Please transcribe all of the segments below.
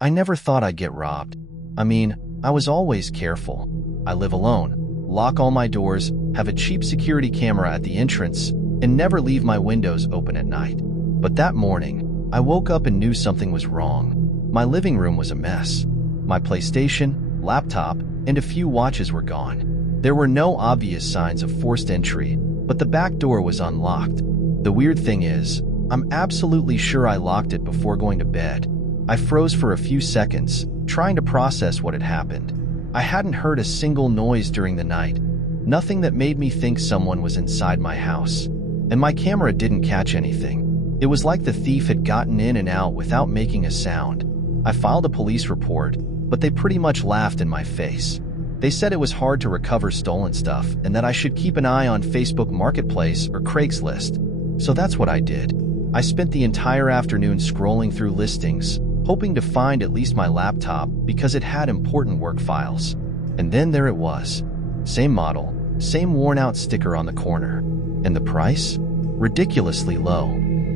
I never thought I'd get robbed. I mean, I was always careful. I live alone, lock all my doors, have a cheap security camera at the entrance, and never leave my windows open at night. But that morning, I woke up and knew something was wrong. My living room was a mess. My PlayStation, laptop, and a few watches were gone. There were no obvious signs of forced entry, but the back door was unlocked. The weird thing is, I'm absolutely sure I locked it before going to bed. I froze for a few seconds, trying to process what had happened. I hadn't heard a single noise during the night, nothing that made me think someone was inside my house. And my camera didn't catch anything. It was like the thief had gotten in and out without making a sound. I filed a police report, but they pretty much laughed in my face. They said it was hard to recover stolen stuff and that I should keep an eye on Facebook Marketplace or Craigslist. So that's what I did. I spent the entire afternoon scrolling through listings, hoping to find at least my laptop because it had important work files. And then there it was. Same model, same worn-out sticker on the corner. And the price? Ridiculously low.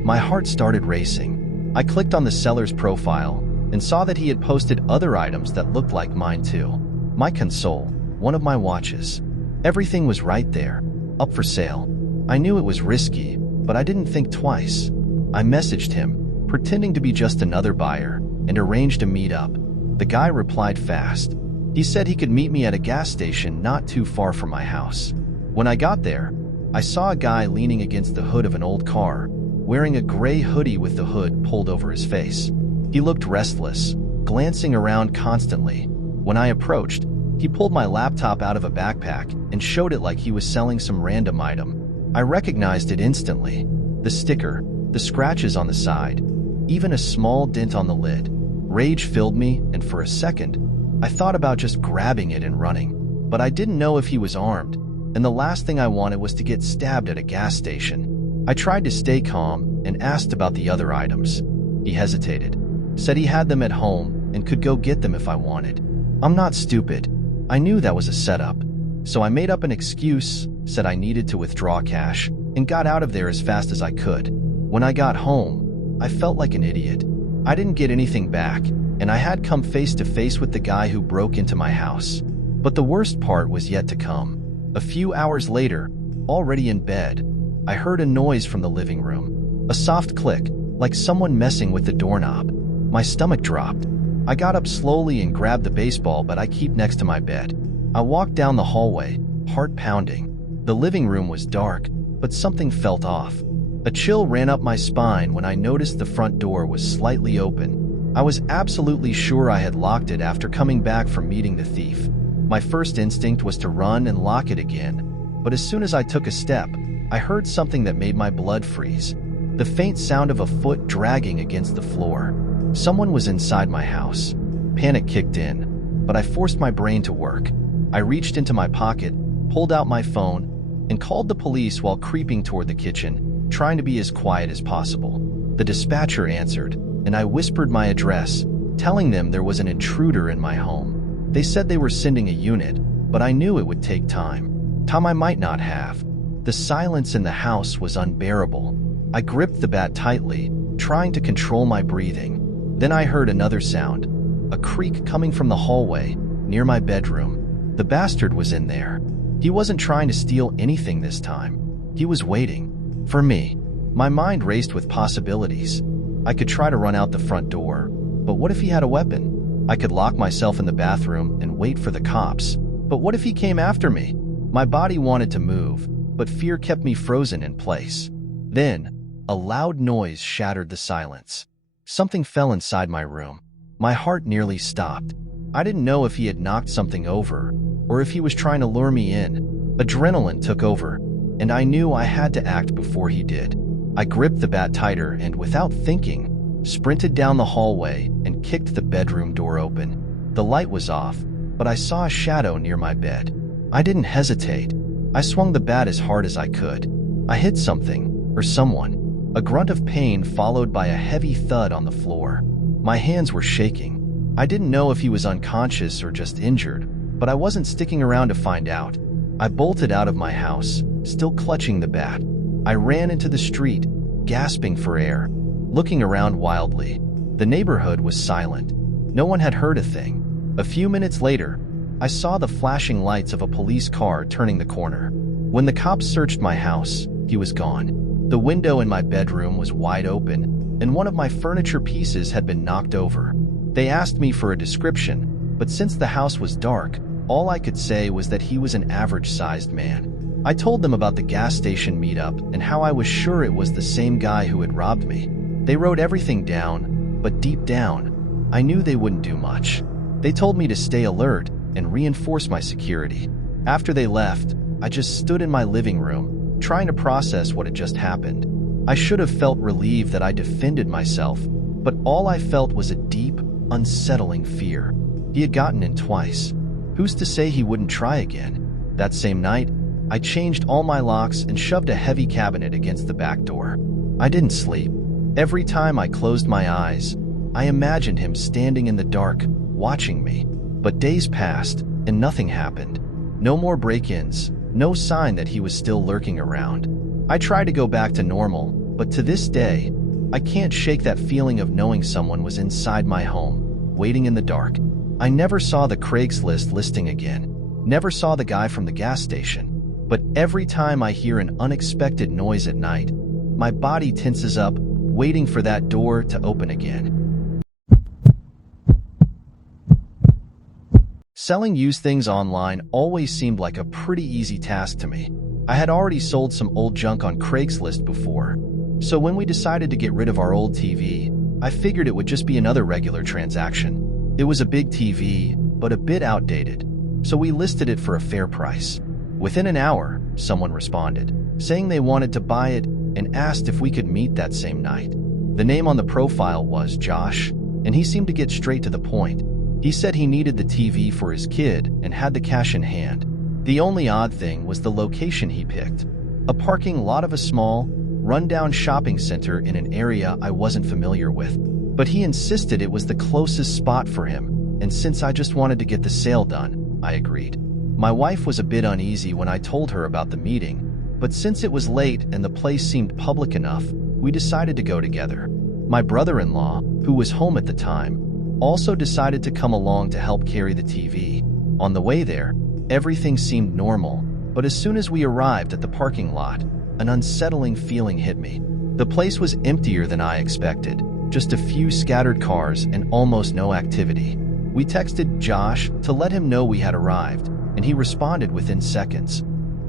My heart started racing. I clicked on the seller's profile and saw that he had posted other items that looked like mine too. My console, one of my watches. Everything was right there, up for sale. I knew it was risky, but I didn't think twice. I messaged him, pretending to be just another buyer, and arranged a meetup. The guy replied fast. He said he could meet me at a gas station not too far from my house. When I got there, I saw a guy leaning against the hood of an old car, wearing a gray hoodie with the hood pulled over his face. He looked restless, glancing around constantly. When I approached, he pulled my laptop out of a backpack and showed it like he was selling some random item. I recognized it instantly. The sticker, the scratches on the side, even a small dent on the lid. Rage filled me, and for a second, I thought about just grabbing it and running. But I didn't know if he was armed, and the last thing I wanted was to get stabbed at a gas station. I tried to stay calm and asked about the other items. He hesitated, said he had them at home and could go get them if I wanted. I'm not stupid. I knew that was a setup. So I made up an excuse, said I needed to withdraw cash, and got out of there as fast as I could. When I got home, I felt like an idiot. I didn't get anything back, and I had come face to face with the guy who broke into my house. But the worst part was yet to come. A few hours later, already in bed, I heard a noise from the living room. A soft click, like someone messing with the doorknob. My stomach dropped. I got up slowly and grabbed the baseball bat I keep next to my bed. I walked down the hallway, heart pounding. The living room was dark, but something felt off. A chill ran up my spine when I noticed the front door was slightly open. I was absolutely sure I had locked it after coming back from meeting the thief. My first instinct was to run and lock it again, but as soon as I took a step, I heard something that made my blood freeze. The faint sound of a foot dragging against the floor. Someone was inside my house. Panic kicked in, but I forced my brain to work. I reached into my pocket, pulled out my phone, and called the police while creeping toward the kitchen, trying to be as quiet as possible. The dispatcher answered, and I whispered my address, telling them there was an intruder in my home. They said they were sending a unit, but I knew it would take time. Time I might not have. The silence in the house was unbearable. I gripped the bat tightly, trying to control my breathing. Then I heard another sound, a creak coming from the hallway, near my bedroom. The bastard was in there. He wasn't trying to steal anything this time. He was waiting. For me. My mind raced with possibilities. I could try to run out the front door, but what if he had a weapon? I could lock myself in the bathroom and wait for the cops. But what if he came after me? My body wanted to move, but fear kept me frozen in place. Then, a loud noise shattered the silence. Something fell inside my room. My heart nearly stopped. I didn't know if he had knocked something over, or if he was trying to lure me in. Adrenaline took over, and I knew I had to act before he did. I gripped the bat tighter and, without thinking, sprinted down the hallway and kicked the bedroom door open. The light was off, but I saw a shadow near my bed. I didn't hesitate. I swung the bat as hard as I could. I hit something, or someone. A grunt of pain followed by a heavy thud on the floor. My hands were shaking. I didn't know if he was unconscious or just injured, but I wasn't sticking around to find out. I bolted out of my house, still clutching the bat. I ran into the street, gasping for air, looking around wildly. The neighborhood was silent. No one had heard a thing. A few minutes later, I saw the flashing lights of a police car turning the corner. When the cops searched my house, he was gone. The window in my bedroom was wide open, and one of my furniture pieces had been knocked over. They asked me for a description, but since the house was dark, all I could say was that he was an average-sized man. I told them about the gas station meetup and how I was sure it was the same guy who had robbed me. They wrote everything down, but deep down, I knew they wouldn't do much. They told me to stay alert and reinforce my security. After they left, I just stood in my living room, trying to process what had just happened. I should have felt relieved that I defended myself, but all I felt was a deep, unsettling fear. He had gotten in twice. Who's to say he wouldn't try again? That same night, I changed all my locks and shoved a heavy cabinet against the back door. I didn't sleep. Every time I closed my eyes, I imagined him standing in the dark, watching me. But days passed, and nothing happened. No more break-ins, no sign that he was still lurking around. I tried to go back to normal, but to this day, I can't shake that feeling of knowing someone was inside my home, waiting in the dark. I never saw the Craigslist listing again, never saw the guy from the gas station. But every time I hear an unexpected noise at night, my body tenses up, waiting for that door to open again. Selling used things online always seemed like a pretty easy task to me. I had already sold some old junk on Craigslist before, so when we decided to get rid of our old TV, I figured it would just be another regular transaction. It was a big TV, but a bit outdated, so we listed it for a fair price. Within an hour, someone responded, saying they wanted to buy it and asked if we could meet that same night. The name on the profile was Josh, and he seemed to get straight to the point. He said he needed the TV for his kid and had the cash in hand. The only odd thing was the location he picked, a parking lot of a small, run-down shopping center in an area I wasn't familiar with. But he insisted it was the closest spot for him, and since I just wanted to get the sale done, I agreed. My wife was a bit uneasy when I told her about the meeting, but since it was late and the place seemed public enough, we decided to go together. My brother-in-law, who was home at the time, also decided to come along to help carry the TV. On the way there, everything seemed normal, but as soon as we arrived at the parking lot, an unsettling feeling hit me. The place was emptier than I expected, just a few scattered cars and almost no activity. We texted Josh to let him know we had arrived, and he responded within seconds.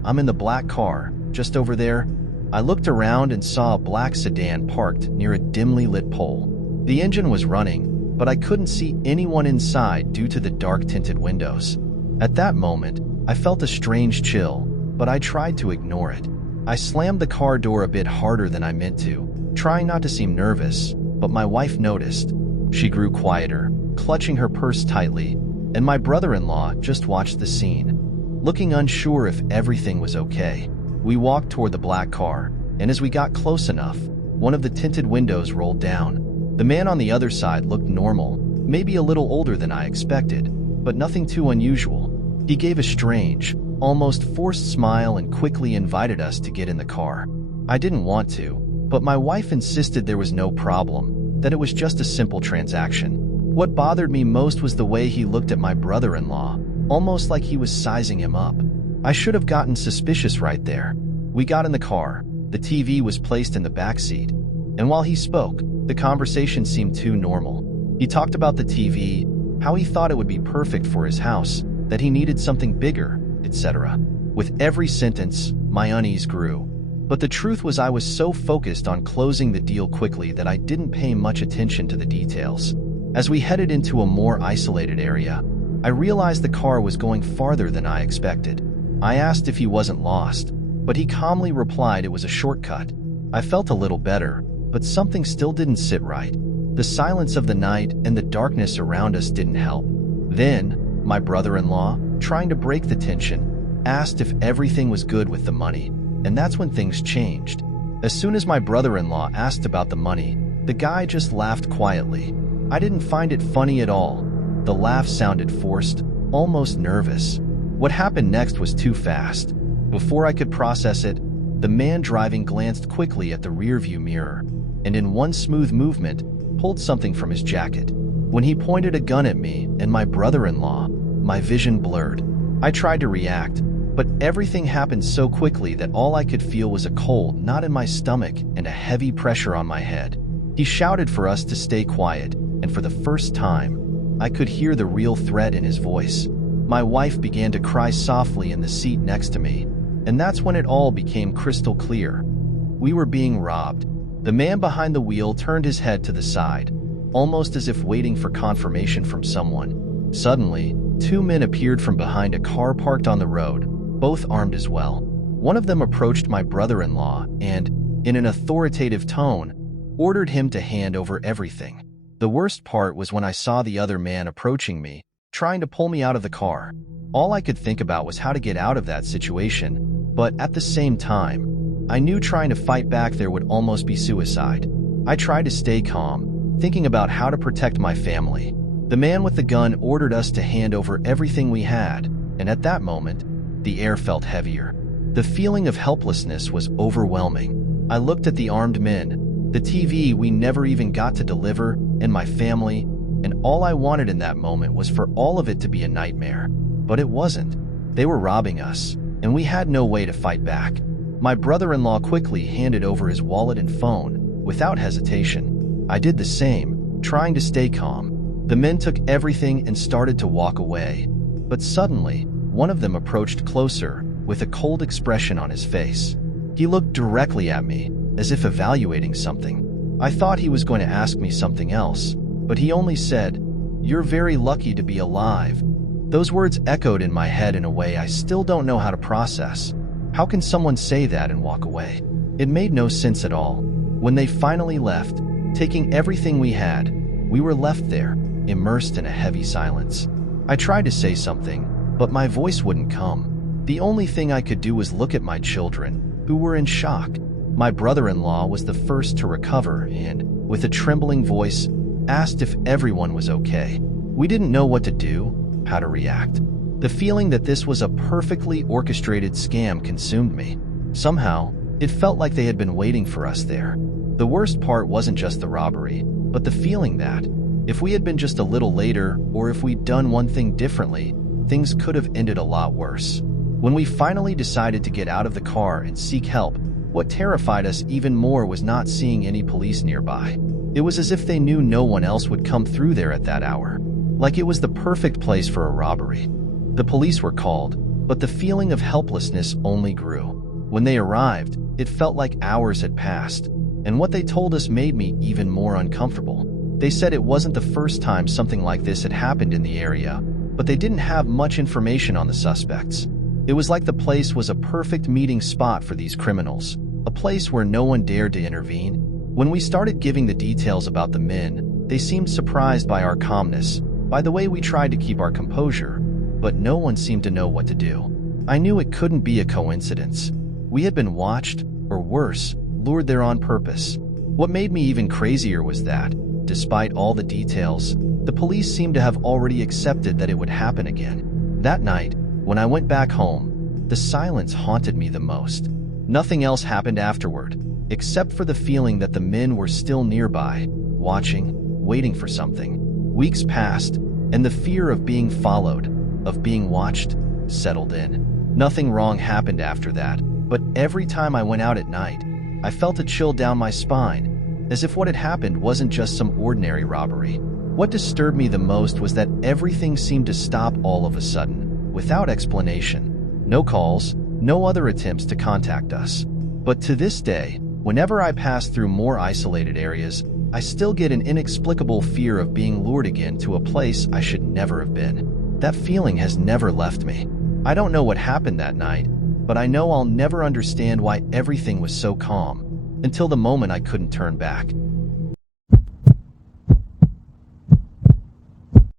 "I'm in the black car, just over there." I looked around and saw a black sedan parked near a dimly lit pole. The engine was running, but I couldn't see anyone inside due to the dark tinted windows. At that moment, I felt a strange chill, but I tried to ignore it. I slammed the car door a bit harder than I meant to, trying not to seem nervous, but my wife noticed. She grew quieter, clutching her purse tightly, and my brother-in-law just watched the scene, looking unsure if everything was okay. We walked toward the black car, and as we got close enough, one of the tinted windows rolled down. The man on the other side looked normal, maybe a little older than I expected, but nothing too unusual. He gave a strange, almost forced smile and quickly invited us to get in the car. I didn't want to, but my wife insisted there was no problem, that it was just a simple transaction. What bothered me most was the way he looked at my brother-in-law, almost like he was sizing him up. I should have gotten suspicious right there. We got in the car, the TV was placed in the back seat, and while he spoke, the conversation seemed too normal. He talked about the TV, how he thought it would be perfect for his house, that he needed something bigger, etc. With every sentence, my unease grew. But the truth was I was so focused on closing the deal quickly that I didn't pay much attention to the details. As we headed into a more isolated area, I realized the car was going farther than I expected. I asked if he wasn't lost, but he calmly replied it was a shortcut. I felt a little better, but something still didn't sit right. The silence of the night and the darkness around us didn't help. Then, my brother-in-law, trying to break the tension, asked if everything was good with the money, and that's when things changed. As soon as my brother-in-law asked about the money, the guy just laughed quietly. I didn't find it funny at all. The laugh sounded forced, almost nervous. What happened next was too fast. Before I could process it, the man driving glanced quickly at the rearview mirror, and in one smooth movement, pulled something from his jacket. When he pointed a gun at me and my brother-in-law, my vision blurred. I tried to react, but everything happened so quickly that all I could feel was a cold knot in my stomach and a heavy pressure on my head. He shouted for us to stay quiet, and for the first time, I could hear the real threat in his voice. My wife began to cry softly in the seat next to me, and that's when it all became crystal clear. We were being robbed. The man behind the wheel turned his head to the side, almost as if waiting for confirmation from someone. Suddenly, two men appeared from behind a car parked on the road, both armed as well. One of them approached my brother-in-law and, in an authoritative tone, ordered him to hand over everything. The worst part was when I saw the other man approaching me, trying to pull me out of the car. All I could think about was how to get out of that situation, but at the same time, I knew trying to fight back there would almost be suicide. I tried to stay calm, thinking about how to protect my family. The man with the gun ordered us to hand over everything we had, and at that moment, the air felt heavier. The feeling of helplessness was overwhelming. I looked at the armed men, the TV we never even got to deliver, and my family, and all I wanted in that moment was for all of it to be a nightmare. But it wasn't. They were robbing us, and we had no way to fight back. My brother-in-law quickly handed over his wallet and phone, without hesitation. I did the same, trying to stay calm. The men took everything and started to walk away. But suddenly, one of them approached closer, with a cold expression on his face. He looked directly at me, as if evaluating something. I thought he was going to ask me something else, but he only said, "You're very lucky to be alive." Those words echoed in my head in a way I still don't know how to process. How can someone say that and walk away? It made no sense at all. When they finally left, taking everything we had, we were left there, immersed in a heavy silence. I tried to say something, but my voice wouldn't come. The only thing I could do was look at my children, who were in shock. My brother-in-law was the first to recover and, with a trembling voice, asked if everyone was okay. We didn't know what to do, how to react. The feeling that this was a perfectly orchestrated scam consumed me. Somehow, it felt like they had been waiting for us there. The worst part wasn't just the robbery, but the feeling that, if we had been just a little later, or if we'd done one thing differently, things could have ended a lot worse. When we finally decided to get out of the car and seek help, what terrified us even more was not seeing any police nearby. It was as if they knew no one else would come through there at that hour. Like it was the perfect place for a robbery. The police were called, but the feeling of helplessness only grew. When they arrived, it felt like hours had passed, and what they told us made me even more uncomfortable. They said it wasn't the first time something like this had happened in the area, but they didn't have much information on the suspects. It was like the place was a perfect meeting spot for these criminals, a place where no one dared to intervene. When we started giving the details about the men, they seemed surprised by our calmness, by the way we tried to keep our composure, but no one seemed to know what to do. I knew it couldn't be a coincidence. We had been watched, or worse, lured there on purpose. What made me even crazier was that, despite all the details, the police seemed to have already accepted that it would happen again. That night, when I went back home, the silence haunted me the most. Nothing else happened afterward, except for the feeling that the men were still nearby, watching, waiting for something. Weeks passed, and the fear of being followed, of being watched, settled in. Nothing wrong happened after that, but every time I went out at night, I felt a chill down my spine, as if what had happened wasn't just some ordinary robbery. What disturbed me the most was that everything seemed to stop all of a sudden, without explanation. No calls, no other attempts to contact us. But to this day, whenever I pass through more isolated areas, I still get an inexplicable fear of being lured again to a place I should never have been. That feeling has never left me. I don't know what happened that night, but I know I'll never understand why everything was so calm, until the moment I couldn't turn back.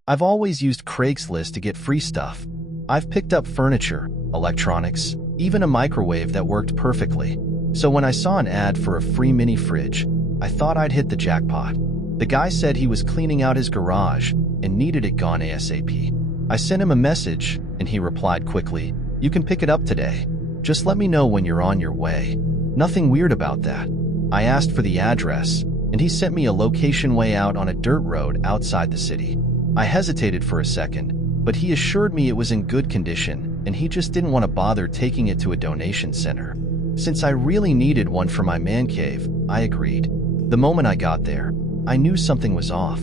I've always used Craigslist to get free stuff. I've picked up furniture, electronics, even a microwave that worked perfectly. So when I saw an ad for a free mini fridge, I thought I'd hit the jackpot. The guy said he was cleaning out his garage and needed it gone ASAP. I sent him a message, and he replied quickly, "You can pick it up today. Just let me know when you're on your way." Nothing weird about that. I asked for the address, and he sent me a location way out on a dirt road outside the city. I hesitated for a second, but he assured me it was in good condition and he just didn't want to bother taking it to a donation center. Since I really needed one for my man cave, I agreed. The moment I got there, I knew something was off.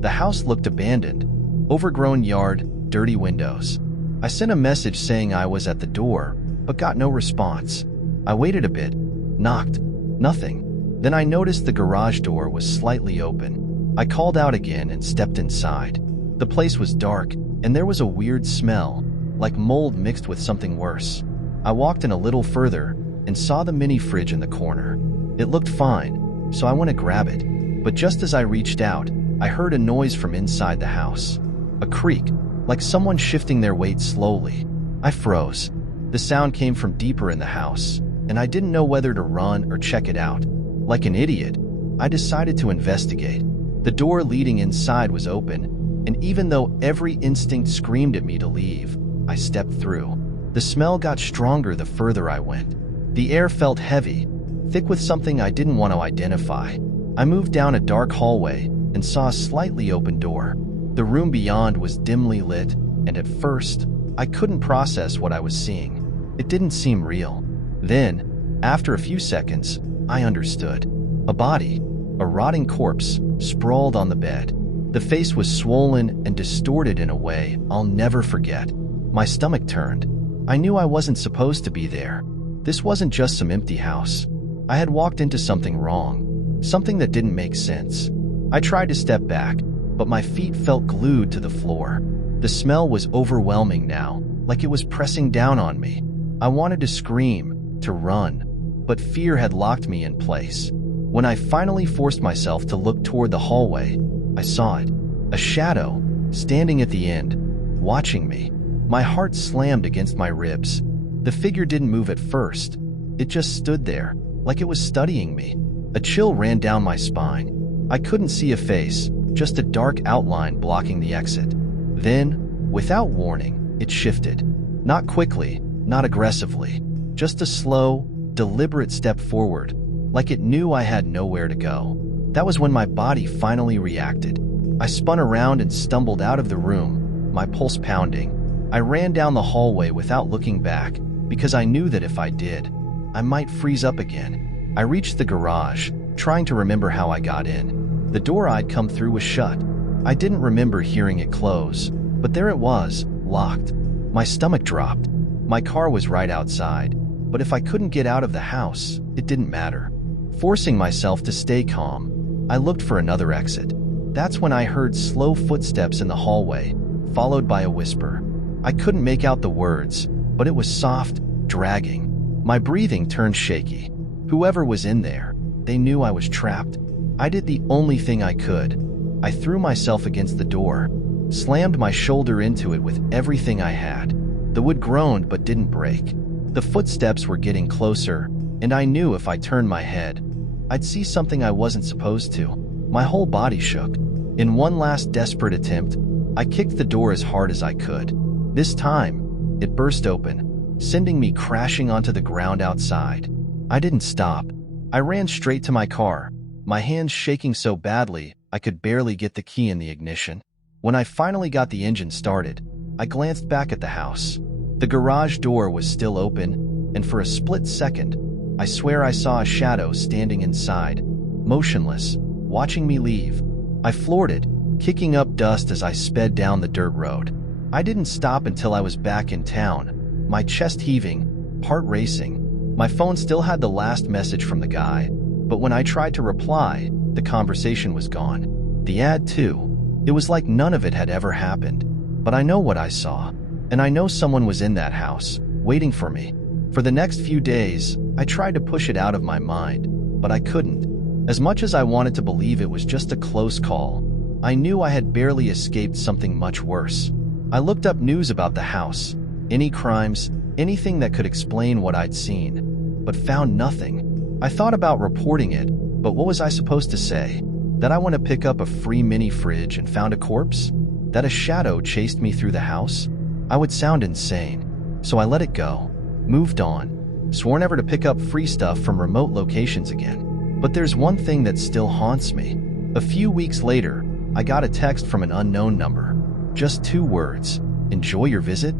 The house looked abandoned. Overgrown yard, dirty windows. I sent a message saying I was at the door, but got no response. I waited a bit, knocked, nothing. Then I noticed the garage door was slightly open. I called out again and stepped inside. The place was dark, and there was a weird smell, like mold mixed with something worse. I walked in a little further and saw the mini fridge in the corner. It looked fine, so I went to grab it. But just as I reached out, I heard a noise from inside the house. A creak, like someone shifting their weight slowly. I froze. The sound came from deeper in the house, and I didn't know whether to run or check it out. Like an idiot, I decided to investigate. The door leading inside was open, and even though every instinct screamed at me to leave, I stepped through. The smell got stronger the further I went. The air felt heavy, thick with something I didn't want to identify. I moved down a dark hallway and saw a slightly open door. The room beyond was dimly lit, and at first, I couldn't process what I was seeing. It didn't seem real. Then, after a few seconds, I understood. A body, a rotting corpse, sprawled on the bed. The face was swollen and distorted in a way I'll never forget. My stomach turned. I knew I wasn't supposed to be there. This wasn't just some empty house. I had walked into something wrong, something that didn't make sense. I tried to step back, but my feet felt glued to the floor. The smell was overwhelming now, like it was pressing down on me. I wanted to scream, to run, but fear had locked me in place. When I finally forced myself to look toward the hallway, I saw it. A shadow, standing at the end, watching me. My heart slammed against my ribs. The figure didn't move at first. It just stood there, like it was studying me. A chill ran down my spine. I couldn't see a face, just a dark outline blocking the exit. Then, without warning, it shifted. Not quickly, not aggressively, just a slow, deliberate step forward, like it knew I had nowhere to go. That was when my body finally reacted. I spun around and stumbled out of the room, my pulse pounding. I ran down the hallway without looking back, because I knew that if I did, I might freeze up again. I reached the garage, trying to remember how I got in. The door I'd come through was shut. I didn't remember hearing it close, but there it was, locked. My stomach dropped. My car was right outside, but if I couldn't get out of the house, it didn't matter. Forcing myself to stay calm, I looked for another exit. That's when I heard slow footsteps in the hallway, followed by a whisper. I couldn't make out the words, but it was soft, dragging. My breathing turned shaky. Whoever was in there, they knew I was trapped. I did the only thing I could. I threw myself against the door, slammed my shoulder into it with everything I had. The wood groaned but didn't break. The footsteps were getting closer, and I knew if I turned my head, I'd see something I wasn't supposed to. My whole body shook. In one last desperate attempt, I kicked the door as hard as I could. This time, it burst open, sending me crashing onto the ground outside. I didn't stop. I ran straight to my car, my hands shaking so badly I could barely get the key in the ignition. When I finally got the engine started, I glanced back at the house. The garage door was still open, and for a split second, I swear I saw a shadow standing inside, motionless, watching me leave. I floored it, kicking up dust as I sped down the dirt road. I didn't stop until I was back in town, my chest heaving, heart racing. My phone still had the last message from the guy, but when I tried to reply, the conversation was gone. The ad too. It was like none of it had ever happened. But I know what I saw, and I know someone was in that house, waiting for me. For the next few days, I tried to push it out of my mind, but I couldn't. As much as I wanted to believe it was just a close call, I knew I had barely escaped something much worse. I looked up news about the house, any crimes, anything that could explain what I'd seen, but found nothing. I thought about reporting it, but what was I supposed to say? That I want to pick up a free mini fridge and found a corpse? That a shadow chased me through the house? I would sound insane. So I let it go, moved on, swore never to pick up free stuff from remote locations again. But there's one thing that still haunts me. A few weeks later, I got a text from an unknown number. Just 2 words, "Enjoy your visit?"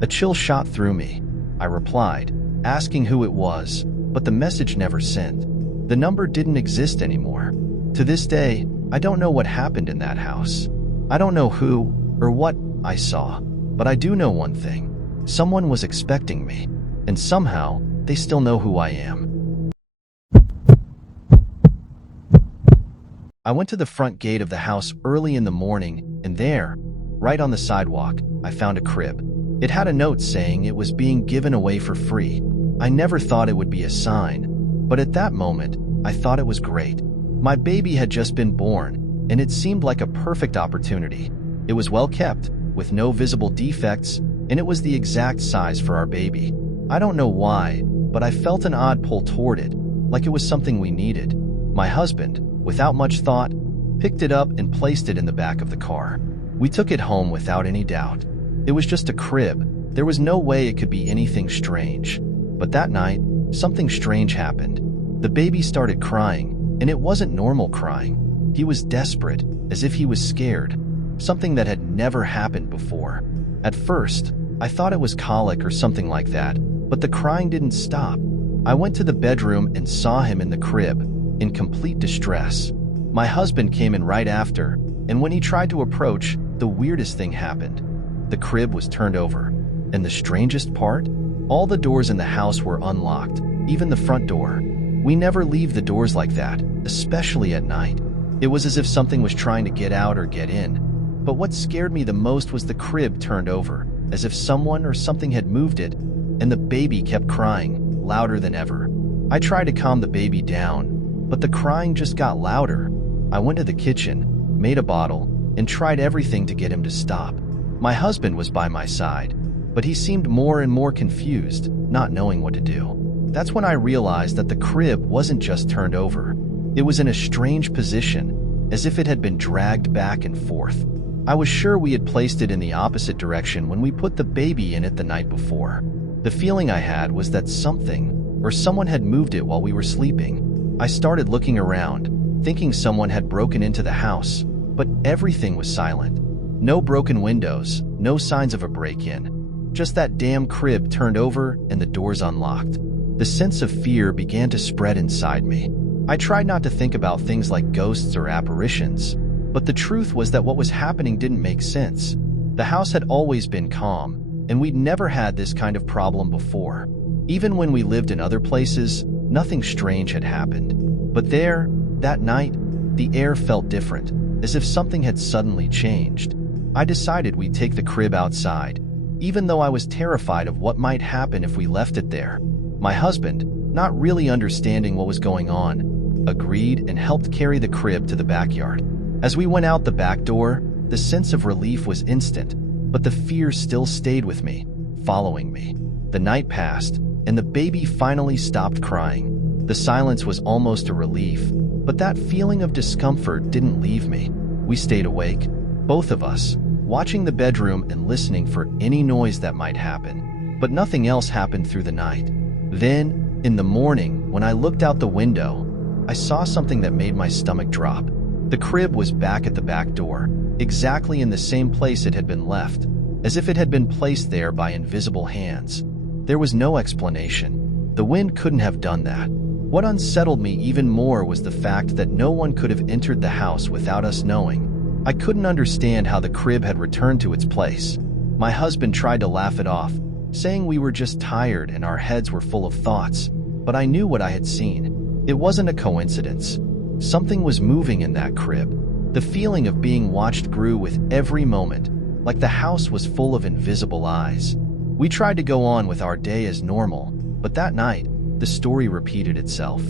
A chill shot through me. I replied, asking who it was, but the message never sent. The number didn't exist anymore. To this day, I don't know what happened in that house. I don't know who or what I saw, but I do know one thing. Someone was expecting me, and somehow they still know who I am. I went to the front gate of the house early in the morning, and there, right on the sidewalk, I found a crib. It had a note saying it was being given away for free. I never thought it would be a sign, but at that moment, I thought it was great. My baby had just been born, and it seemed like a perfect opportunity. It was well kept, with no visible defects, and it was the exact size for our baby. I don't know why, but I felt an odd pull toward it, like it was something we needed. My husband, without much thought, picked it up and placed it in the back of the car. We took it home without any doubt. It was just a crib. There was no way it could be anything strange. But that night, something strange happened. The baby started crying, and it wasn't normal crying. He was desperate, as if he was scared, something that had never happened before. At first, I thought it was colic or something like that, but the crying didn't stop. I went to the bedroom and saw him in the crib, in complete distress. My husband came in right after, and when he tried to approach, the weirdest thing happened. The crib was turned over, and the strangest part? All the doors in the house were unlocked, even the front door. We never leave the doors like that, especially at night. It was as if something was trying to get out or get in. But what scared me the most was the crib turned over, as if someone or something had moved it, and the baby kept crying, louder than ever. I tried to calm the baby down, but the crying just got louder. I went to the kitchen, made a bottle, and tried everything to get him to stop. My husband was by my side, but he seemed more and more confused, not knowing what to do. That's when I realized that the crib wasn't just turned over. It was in a strange position, as if it had been dragged back and forth. I was sure we had placed it in the opposite direction when we put the baby in it the night before. The feeling I had was that something or someone had moved it while we were sleeping. I started looking around, thinking someone had broken into the house, but everything was silent. No broken windows, no signs of a break-in. Just that damn crib turned over and the doors unlocked. The sense of fear began to spread inside me. I tried not to think about things like ghosts or apparitions, but the truth was that what was happening didn't make sense. The house had always been calm, and we'd never had this kind of problem before. Even when we lived in other places, nothing strange had happened. But there, that night, the air felt different, as if something had suddenly changed. I decided we'd take the crib outside, even though I was terrified of what might happen if we left it there. My husband, not really understanding what was going on, agreed and helped carry the crib to the backyard. As we went out the back door, the sense of relief was instant, but the fear still stayed with me, following me. The night passed, and the baby finally stopped crying. The silence was almost a relief, but that feeling of discomfort didn't leave me. We stayed awake, both of us, watching the bedroom and listening for any noise that might happen. But nothing else happened through the night. Then, in the morning, when I looked out the window, I saw something that made my stomach drop. The crib was back at the back door, exactly in the same place it had been left, as if it had been placed there by invisible hands. There was no explanation. The wind couldn't have done that. What unsettled me even more was the fact that no one could have entered the house without us knowing. I couldn't understand how the crib had returned to its place. My husband tried to laugh it off, saying we were just tired and our heads were full of thoughts, but I knew what I had seen. It wasn't a coincidence. Something was moving in that crib. The feeling of being watched grew with every moment, like the house was full of invisible eyes. We tried to go on with our day as normal, but that night, the story repeated itself.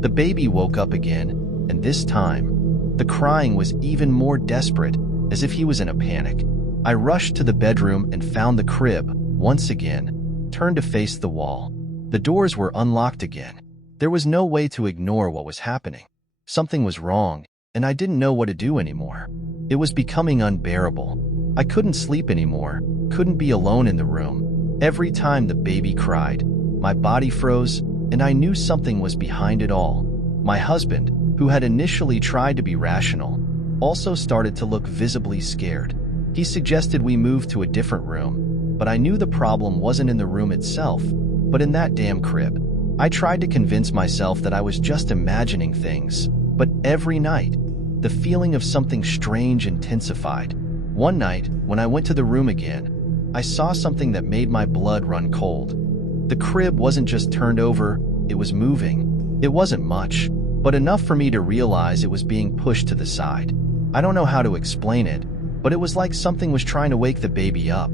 The baby woke up again, and this time, the crying was even more desperate, as if he was in a panic. I rushed to the bedroom and found the crib, once again, turned to face the wall. The doors were unlocked again. There was no way to ignore what was happening. Something was wrong, and I didn't know what to do anymore. It was becoming unbearable. I couldn't sleep anymore, couldn't be alone in the room. Every time the baby cried, my body froze, and I knew something was behind it all. My husband, who had initially tried to be rational, also started to look visibly scared. He suggested we move to a different room, but I knew the problem wasn't in the room itself, but in that damn crib. I tried to convince myself that I was just imagining things, but every night, the feeling of something strange intensified. One night, when I went to the room again, I saw something that made my blood run cold. The crib wasn't just turned over, it was moving. It wasn't much, but enough for me to realize it was being pushed to the side. I don't know how to explain it, but it was like something was trying to wake the baby up.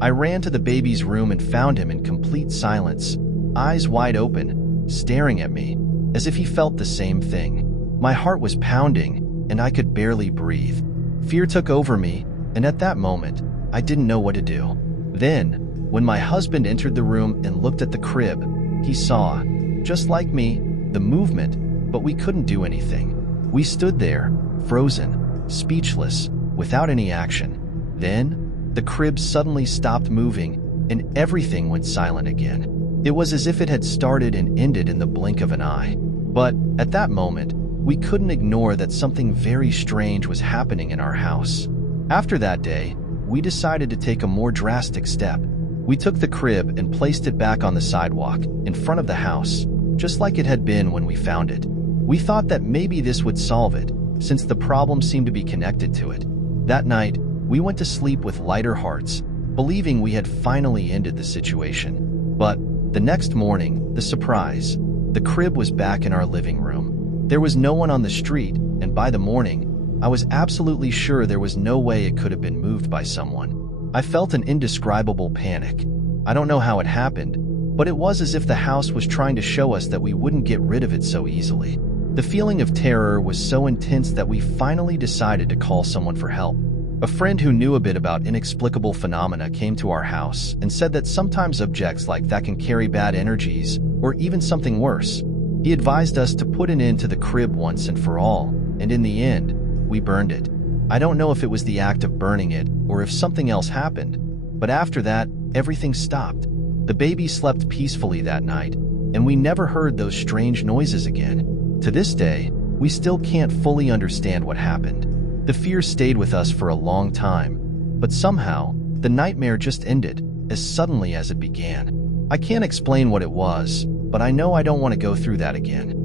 I ran to the baby's room and found him in complete silence, eyes wide open, staring at me, as if he felt the same thing. My heart was pounding, and I could barely breathe. Fear took over me, and at that moment, I didn't know what to do. Then, when my husband entered the room and looked at the crib, he saw, just like me, the movement, but we couldn't do anything. We stood there, frozen, speechless, without any action. Then, the crib suddenly stopped moving, and everything went silent again. It was as if it had started and ended in the blink of an eye. But, at that moment, we couldn't ignore that something very strange was happening in our house. After that day, we decided to take a more drastic step. We took the crib and placed it back on the sidewalk, in front of the house, just like it had been when we found it. We thought that maybe this would solve it, since the problem seemed to be connected to it. That night, we went to sleep with lighter hearts, believing we had finally ended the situation. But, the next morning, the surprise. The crib was back in our living room. There was no one on the street, and by the morning, I was absolutely sure there was no way it could have been moved by someone. I felt an indescribable panic. I don't know how it happened, but it was as if the house was trying to show us that we wouldn't get rid of it so easily. The feeling of terror was so intense that we finally decided to call someone for help. A friend who knew a bit about inexplicable phenomena came to our house and said that sometimes objects like that can carry bad energies, or even something worse. He advised us to put an end to the crib once and for all, and in the end, we burned it. I don't know if it was the act of burning it or if something else happened, but after that, everything stopped. The baby slept peacefully that night, and we never heard those strange noises again. To this day, we still can't fully understand what happened. The fear stayed with us for a long time, but somehow, the nightmare just ended, as suddenly as it began. I can't explain what it was, but I know I don't want to go through that again.